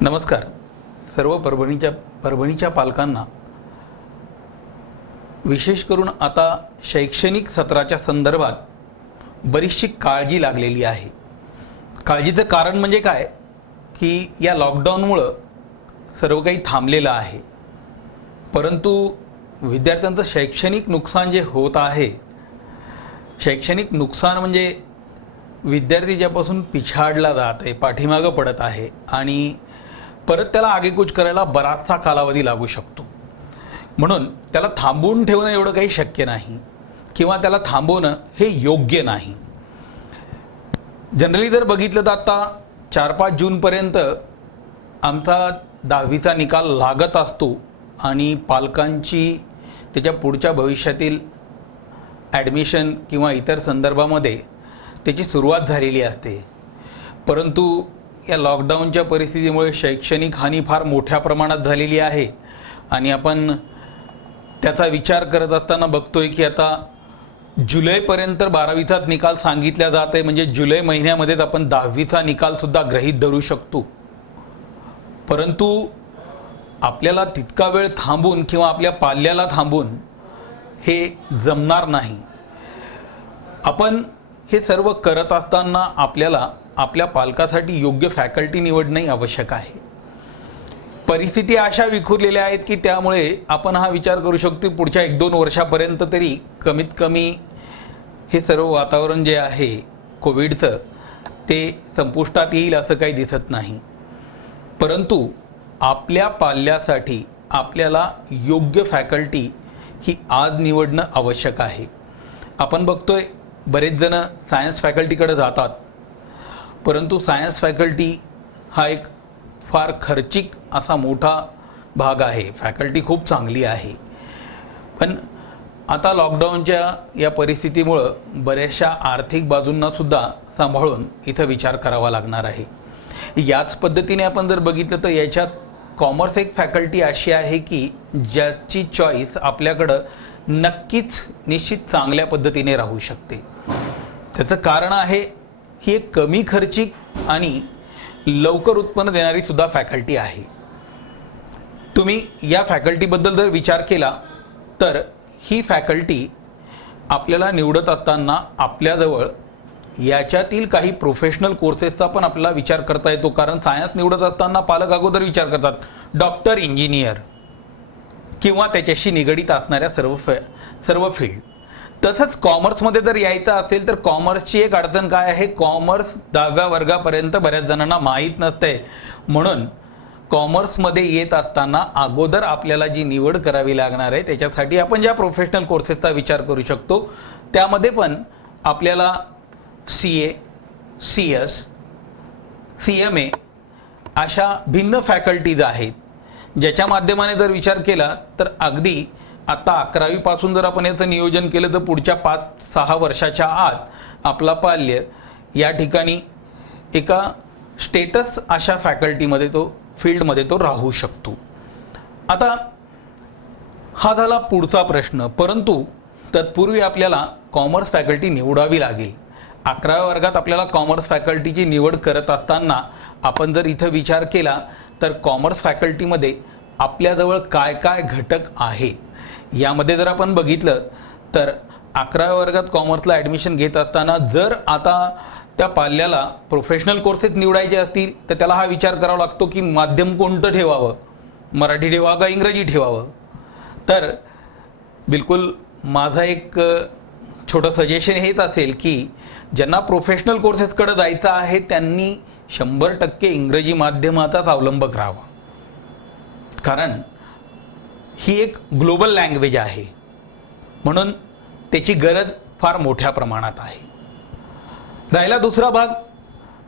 नमस्कार. सर्व परभणीच्या पालकांना विशेष करून आता शैक्षणिक सत्राच्या संदर्भात बरीचशी काळजी लागलेली आहे. काळजीचं कारण म्हणजे काय की या लॉकडाऊनमुळं सर्व काही थांबलेलं आहे, परंतु विद्यार्थ्यांचं शैक्षणिक नुकसान जे होत आहे, शैक्षणिक नुकसान म्हणजे विद्यार्थी ज्यापासून पिछाडला जात आहे, पाठीमागं पडत आहे आणि परत त्याला आगेकूच करायला बराचसा कालावधी लागू शकतो. म्हणून त्याला थांबवून ठेवणं एवढं काही शक्य नाही किंवा त्याला थांबवणं हे योग्य नाही. जनरली जर बघितलं तर आता 4-5 जूनपर्यंत आमचा 10वीचा निकाल लागत असतो आणि पालकांची त्याच्या पुढच्या भविष्यातील ॲडमिशन किंवा इतर संदर्भामध्ये त्याची सुरुवात झालेली असते. परंतु या लॉकडाऊनच्या परिस्थितीमुळे शैक्षणिक हानी फार मोठ्या प्रमाणात झालेली आहे आणि आपण त्याचा विचार करत असताना बघतोय की आता जुलैपर्यंत 12वीचाच निकाल सांगितला जात आहे. म्हणजे जुलै महिन्यामध्येच आपण 10वीचा निकालसुद्धा गृहीत धरू शकतो. परंतु आपल्याला तितका वेळ थांबून किंवा आपल्या पाल्याला थांबून हे जमणार नाही. आपण हे सर्व करत असताना आपल्याला आपल्या पालकासाठी योग्य फॅकल्टी निवडणे आवश्यक आहे. परिस्थिती अशा विखुरलेल्या आहेत की त्यामुळे आपण हा विचार करू शकतो पुढच्या 1-2 वर्षापर्यंत तरी कमीत कमी हे सर्व वातावरण जे आहे कोविडचं ते संपुष्टात येईल असं काही दिसत नाही. परंतु आपल्या पाल्यासाठी आपल्याला योग्य फॅकल्टी ही आज निवडणं आवश्यक आहे. आपण बघतोय बरेच जण सायन्स फॅकल्टीकडे जातात, परंतु सायन्स फॅकल्टी हा एक फार खर्चिक असा मोठा भाग आहे. फॅकल्टी खूप चांगली आहे, पण आता लॉकडाऊनच्या या परिस्थितीमुळं बऱ्याचशा आर्थिक बाजूंनासुद्धा सांभाळून इथं विचार करावा लागणार आहे. याच पद्धतीने आपण जर बघितलं तर याच्यात कॉमर्स एक फॅकल्टी अशी आहे की ज्याची चॉईस आपल्याकडं नक्कीच निश्चित चांगल्या पद्धतीने राहू शकते. त्याचं कारण आहे ही एक कमी खर्चिक आणि लवकर उत्पन्न देणारी सुद्धा फॅकल्टी आहे. तुम्ही या फॅकल्टीबद्दल जर विचार केला तर ही फॅकल्टी आपल्याला निवडत असताना आपल्याजवळ याच्यातील काही प्रोफेशनल कोर्सेसचा पण आपल्याला विचार करता येतो. कारण सायन्स निवडत असताना पालक अगोदर विचार करतात डॉक्टर, इंजिनियर किंवा त्याच्याशी निगडीत असणाऱ्या सर्व फील्ड. तसंच कॉमर्समध्ये जर यायचं असेल तर कॉमर्सची एक अडचण काय आहे, कॉमर्स 10व्या वर्गापर्यंत बऱ्याच जणांना माहीत नसते. म्हणून कॉमर्समध्ये येत असताना अगोदर आपल्याला जी निवड करावी लागणार आहे त्याच्यासाठी आपण ज्या प्रोफेशनल कोर्सेसचा विचार करू शकतो त्यामध्ये पण आपल्याला CA, CS, CMA अशा भिन्न फॅकल्टीज आहेत, ज्याच्या माध्यमाने जर विचार केला तर अगदी आता 11वीपासून जर आपण याचं नियोजन केलं तर पुढच्या 5-6 वर्षाच्या आत आपला पाल्य या ठिकाणी एका स्टेटस अशा फॅकल्टीमध्ये फील्डमध्ये तो राहू शकतो. आता हा झाला पुढचा प्रश्न, परंतु तत्पूर्वी आपल्याला कॉमर्स फॅकल्टी निवडावी लागेल. 11व्या वर्गात आपल्याला कॉमर्स फॅकल्टीची निवड करत असताना आपण जर इथं विचार केला तर कॉमर्स फॅकल्टीमध्ये आपल्याजवळ काय काय घटक आहेत यामध्ये जर आपण बघितलं तर 11व्या वर्गात कॉमर्सला ॲडमिशन घेत असताना जर आता त्या पाल्याला प्रोफेशनल कोर्सेस निवडायचे असतील तर त्याला हा विचार करावा लागतो की माध्यम कोणतं ठेवावं, मराठी ठेवावं का इंग्रजी ठेवावं. तर बिलकुल माझा एक छोटं सजेशन हेच असेल की ज्यांना प्रोफेशनल कोर्सेसकडे जायचं आहे त्यांनी 100% इंग्रजी माध्यमाचाच अवलंब करावा. कारण ही एक ग्लोबल लँग्वेज आहे, म्हणून त्याची गरज फार मोठ्या प्रमाणात आहे. राहिला दुसरा भाग,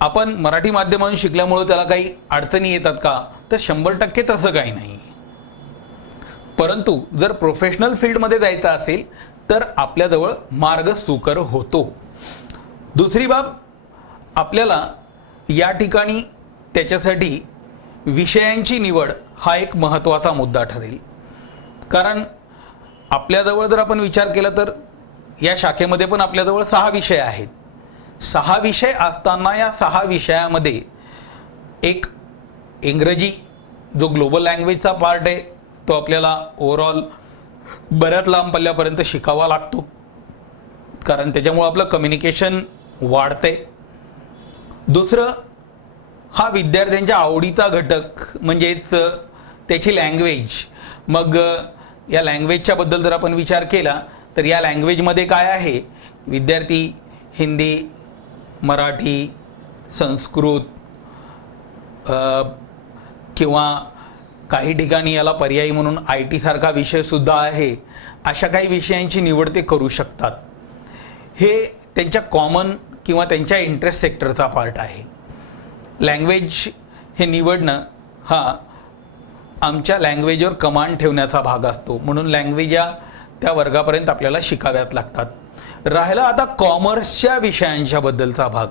आपण मराठी माध्यमातून शिकल्यामुळे त्याला काही अडचणी येतात का, तर 100% तसं काही नाही. परंतु जर प्रोफेशनल फील्डमध्ये जायचं असेल तर आपल्याजवळ मार्ग सुकर होतो. दुसरी बाब, आपल्याला या ठिकाणी त्याच्यासाठी विषयांची निवड हा एक महत्त्वाचा मुद्दा ठरेल. कारण आपल्याजवळ जर आपण विचार केला तर या शाखेमध्ये पण आपल्याजवळ 6 विषय आहेत. 6 विषय असताना या 6 विषयामध्ये एक इंग्रजी जो ग्लोबल लँग्वेजचा पार्ट आहे तो आपल्याला ओव्हरऑल बऱ्याच लांब पल्ल्यापर्यंत शिकावा लागतो, कारण त्याच्यामुळं आपलं कम्युनिकेशन वाढते. दुसरं, हा विद्यार्थ्यांच्या आवडीचा घटक म्हणजेच त्याची लँग्वेज. मग या लँग्वेजच्या बद्दल जर आपण विचार केला तर या लँग्वेजमध्ये काय आहे, विद्यार्थी हिंदी, मराठी, संस्कृत किंवा काही ठिकाणी याला पर्यायी म्हणून IT सारखा विषयसुद्धा आहे, अशा काही विषयांची निवड ते करू शकतात. हे त्यांच्या कॉमन किंवा त्यांच्या इंटरेस्ट सेक्टरचा पार्ट आहे. लँग्वेज हे निवडणं हा आमच्या लँग्वेजवर कमांड ठेवण्याचा भाग असतो, म्हणून लँग्वेज या त्या वर्गापर्यंत आपल्याला शिकाव्यात लागतात. राहिला आता कॉमर्सच्या विषयांच्या बद्दलचा भाग.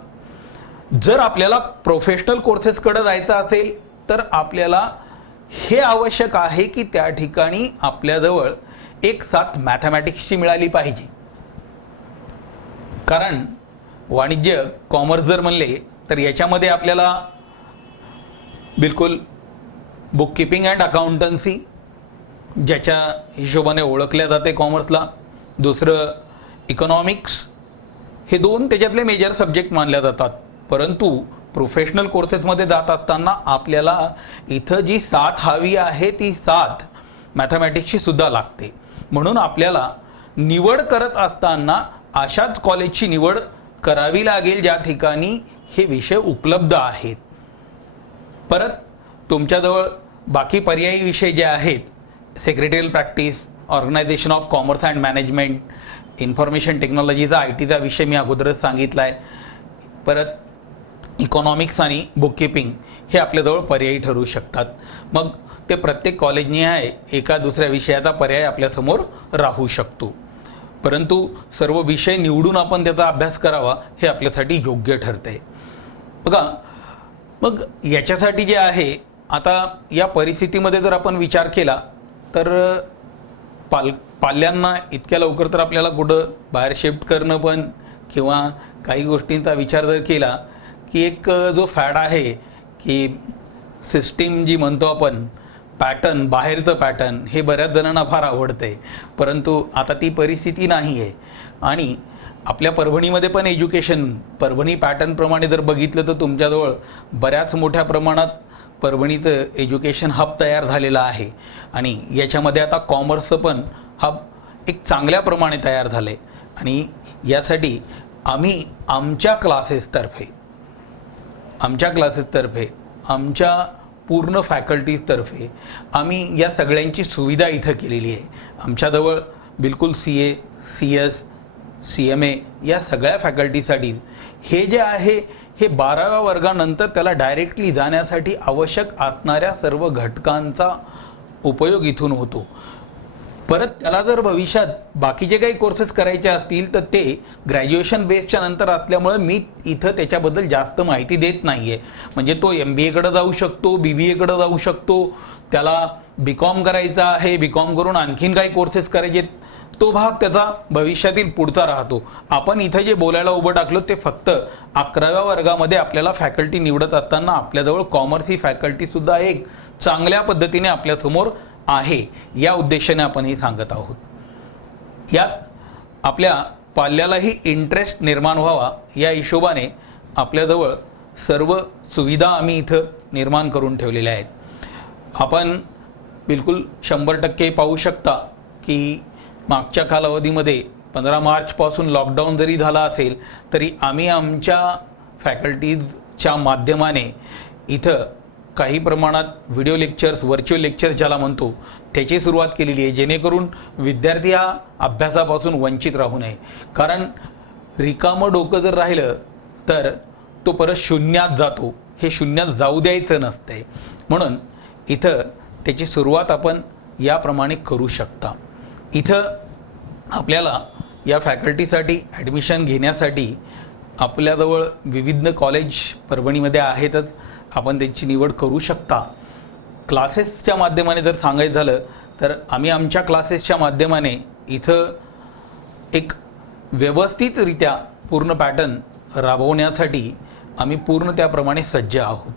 जर आपल्याला प्रोफेशनल कोर्सेसकडे जायचं असेल तर आपल्याला हे आवश्यक आहे की त्या ठिकाणी आपल्याजवळ एक साथ मॅथमॅटिक्सची मिळाली पाहिजे. कारण वाणिज्य कॉमर्स जर म्हणले तर याच्यामध्ये आपल्याला बिलकुल बुककीपिंग अँड अकाउंटन्सी ज्याच्या हिशोबाने ओळखल्या जाते कॉमर्सला, दुसरं इकॉनॉमिक्स, हे दोन त्याच्यातले मेजर सब्जेक्ट मानल्या जातात. परंतु प्रोफेशनल कोर्सेसमध्ये जात असताना आपल्याला इथं जी साथ हवी आहे ती साथ मॅथमॅटिक्सची सुद्धा लागते. म्हणून आपल्याला निवड करत असताना अशाच कॉलेजची निवड करावी लागेल ज्या ठिकाणी हे विषय उपलब्ध आहेत. परत तुमच्याजवळ बाकी पर्यायी विषय जे आहेत, secretarial practice, organisation of commerce and management, information टेक्नॉलॉजीचा IT विषय मी अगोदरच सांगितला आहे. परत इकॉनॉमिक्स आणि बुककीपिंग हे आपल्याजवळ पर्यायी ठरू शकतात. मग ते प्रत्येक कॉलेजनिहाय एका दुसऱ्या विषयाचा पर्याय आपल्यासमोर राहू शकतो. परंतु सर्व विषय निवडून आपण त्याचा अभ्यास करावा हे आपल्यासाठी योग्य ठरते. बघा, मग याच्यासाठी जे आहे, आता या परिस्थितीमध्ये जर आपण विचार केला तर पाल्यांना इतक्या लवकर तर आपल्याला कुठं बाहेर शिफ्ट करणं पण किंवा काही गोष्टींचा विचार जर केला की एक जो फॅड आहे की सिस्टीम जी म्हणतो आपण, पॅटर्न, बाहेरचं पॅटर्न, हे बऱ्याच जणांना फार आवडते. परंतु आता ती परिस्थिती नाही आहे. आणि आपल्या परभणीमध्ये पण एज्युकेशन परभणी पॅटर्नप्रमाणे जर बघितलं तर तुमच्याजवळ बऱ्याच मोठ्या प्रमाणात परभणीचं एज्युकेशन हब तयार झालेला आहे. आणि याच्यामध्ये आता कॉमर्सचं पण हब एक चांगल्या प्रमाणे तयार झालं आहे. आणि यासाठी आम्ही आमच्या क्लासेसतर्फे आमच्या पूर्ण फॅकल्टीजतर्फे आम्ही या सगळ्यांची सुविधा इथं केलेली आहे. आमच्याजवळ बिलकुल CA, CS, CMA या सगळ्या फॅकल्टीसाठी हे जे आहे हे 12व्या वर्गानंतर त्याला डायरेक्टली जाण्यासाठी आवश्यक असणाऱ्या सर्व घटकांचा उपयोग इथून होतो. परत त्याला जर भविष्यात बाकीचे काही कोर्सेस करायचे असतील तर ते ग्रॅज्युएशन बेसच्या नंतर असल्यामुळे मी इथं त्याच्याबद्दल जास्त माहिती देत नाही आहे. म्हणजे तो MBAकडे जाऊ शकतो, BBAकडे जाऊ शकतो, त्याला BCom करायचा आहे, BCom करून आणखीन काही कोर्सेस करायचे, तो भाग त्याचा भविष्यातील पुढचा राहतो. आपण इथं जे बोलायला उभं टाकलो ते फक्त 11व्या वर्गामध्ये आपल्याला फॅकल्टी निवडत असताना आपल्याजवळ कॉमर्स ही फॅकल्टीसुद्धा एक चांगल्या पद्धतीने आपल्यासमोर आहे या उद्देशाने आपण हे सांगत आहोत. यात आपल्या पाल्यालाही इंटरेस्ट निर्माण व्हावा या हिशोबाने आपल्याजवळ सर्व सुविधा आम्ही इथं निर्माण करून ठेवलेल्या आहेत. आपण बिलकुल 100% पाहू शकता की मागच्या कालावधीमध्ये 15 मार्चपासून लॉकडाऊन जरी झाला असेल तरी आम्ही आमच्या फॅकल्टीजच्या माध्यमाने इथं काही प्रमाणात व्हिडिओ लेक्चर्स, व्हर्च्युअल लेक्चर्स ज्याला म्हणतो, त्याची सुरुवात केलेली आहे, जेणेकरून विद्यार्थी हा अभ्यासापासून वंचित राहू नये. कारण रिकामं डोकं जर राहिलं तर तो परत शून्यात जातो. हे शून्यात जाऊ द्यायचं नसते. म्हणून इथं त्याची सुरुवात आपण याप्रमाणे करू शकता. इथं आपल्याला या फॅकल्टीसाठी ॲडमिशन घेण्यासाठी आपल्याजवळ विविध कॉलेज परभणीमध्ये आहेतच, आपण त्याची निवड करू शकता. क्लासेसच्या माध्यमाने जर सांगायचं झालं तर आम्ही आमच्या क्लासेसच्या माध्यमाने इथं एक व्यवस्थितरित्या पूर्ण पॅटर्न राबवण्यासाठी आम्ही पूर्ण त्याप्रमाणे सज्ज आहोत.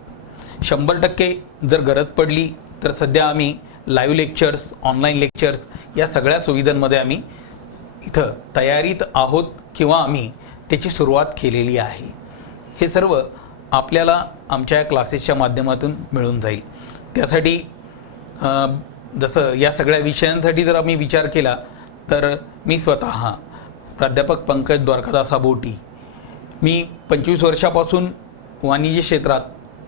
100% जर गरज पडली तर सध्या आम्ही लाईव्ह लेक्चर्स, ऑनलाईन लेक्चर्स या सगळ्या सुविधांमध्ये आम्ही इथं तयारीत आहोत किंवा आम्ही त्याची सुरुवात केलेली आहे. हे सर्व आपल्याला आमच्या या क्लासेसच्या माध्यमातून मिळून जाईल. त्यासाठी जसं या सगळ्या विषयांसाठी जर आम्ही विचार केला तर मी स्वतः प्राध्यापक पंकज द्वारकादास आबोटी, मी 25 वर्षापासून वाणिज्य क्षेत्रात,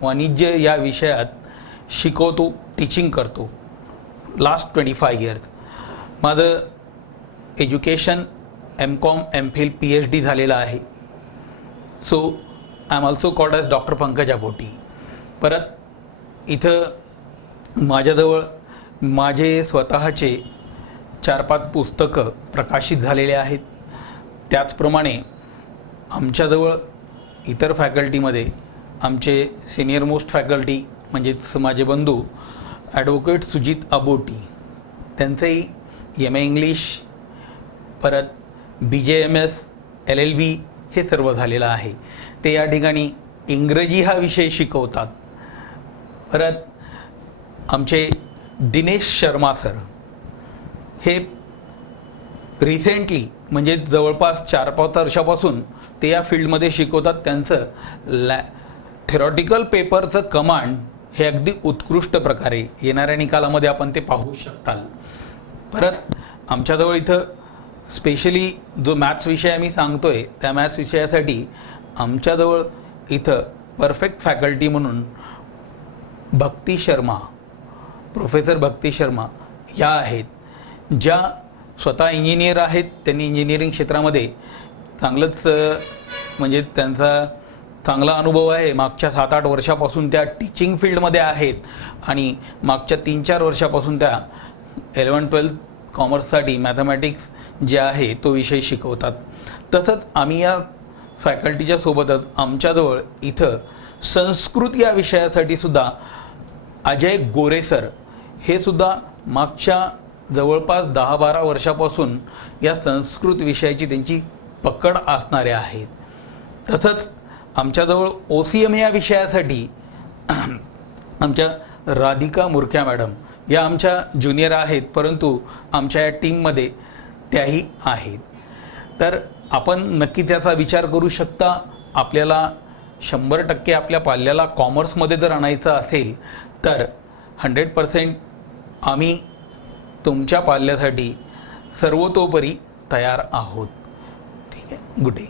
वाणिज्य या विषयात शिकवतो, टीचिंग करतो. लास्ट 25 इयर्स माझं एज्युकेशन MCOM, MPhil, PhD झालेलं आहे. So I am also called as doctor Pankaj Aboti. परत इथं माझ्याजवळ माझे स्वतःचे 4-5 पुस्तकं प्रकाशित झालेले आहेत. त्याचप्रमाणे आमच्याजवळ इतर फॅकल्टीमध्ये आमचे सिनियर मोस्ट फॅकल्टी म्हणजेच माझे बंधू ॲडव्होकेट सुजित आबोटी, त्यांचंही MA इंग्लिश, परत BJMS, LLB हे सर्व झालेलं आहे. ते या ठिकाणी इंग्रजी हा विषय शिकवतात. परत आमचे दिनेश शर्मा सर हे रिसेंटली म्हणजे जवळपास 4-5 वर्षापासून ते या फील्डमध्ये शिकवतात. त्यांचं थेरॉटिकल पेपरचं कमांड हे अगदी उत्कृष्ट प्रकारे येणाऱ्या निकालामध्ये आपण ते पाहू शकताल. परत आमच्याजवळ इथं स्पेशली जो मॅथ्स विषय आम्ही सांगतोय त्या मॅथ्स विषयासाठी आमच्याजवळ इथं परफेक्ट फॅकल्टी म्हणून भक्ती शर्मा, प्रोफेसर भक्ती शर्मा या आहेत, ज्या स्वतः इंजिनियर आहेत. त्यांनी इंजिनिअरिंग क्षेत्रामध्ये चांगलंच म्हणजे त्यांचा चांगला अनुभव आहे. मागच्या 7-8 वर्षापासून त्या टीचिंग फील्डमध्ये आहेत आणि मागच्या 3-4 वर्षापासून त्या 11-12 कॉमर्ससाठी मॅथमॅटिक्स जे आहे तो विषय शिकवतात. तसंच आम्ही या फॅकल्टीच्या सोबतच आमच्याजवळ इथं संस्कृत या विषयासाठी सुद्धा अजय गोरे सर हे सुद्धा मागच्या जवळपास 10-12 वर्षापासून या संस्कृत विषयाची त्यांची पकड असणारे आहेत. तसंच आमच्याजवळ OCM या विषयासाठी आमच्या राधिका मुरक्या मॅडम या आमच्या ज्युनियर आहेत, परंतु आमच्या या टीममध्ये त्याही आहेत. तर आपण नक्की त्याचा विचार करू शकता. आपल्याला 100% आपल्या पाल्याला कॉमर्समध्ये जर आणायचं असेल तर 100% आम्ही तुमच्या पाल्यासाठी सर्वतोपरी तयार आहोत. ठीक आहे. Good day.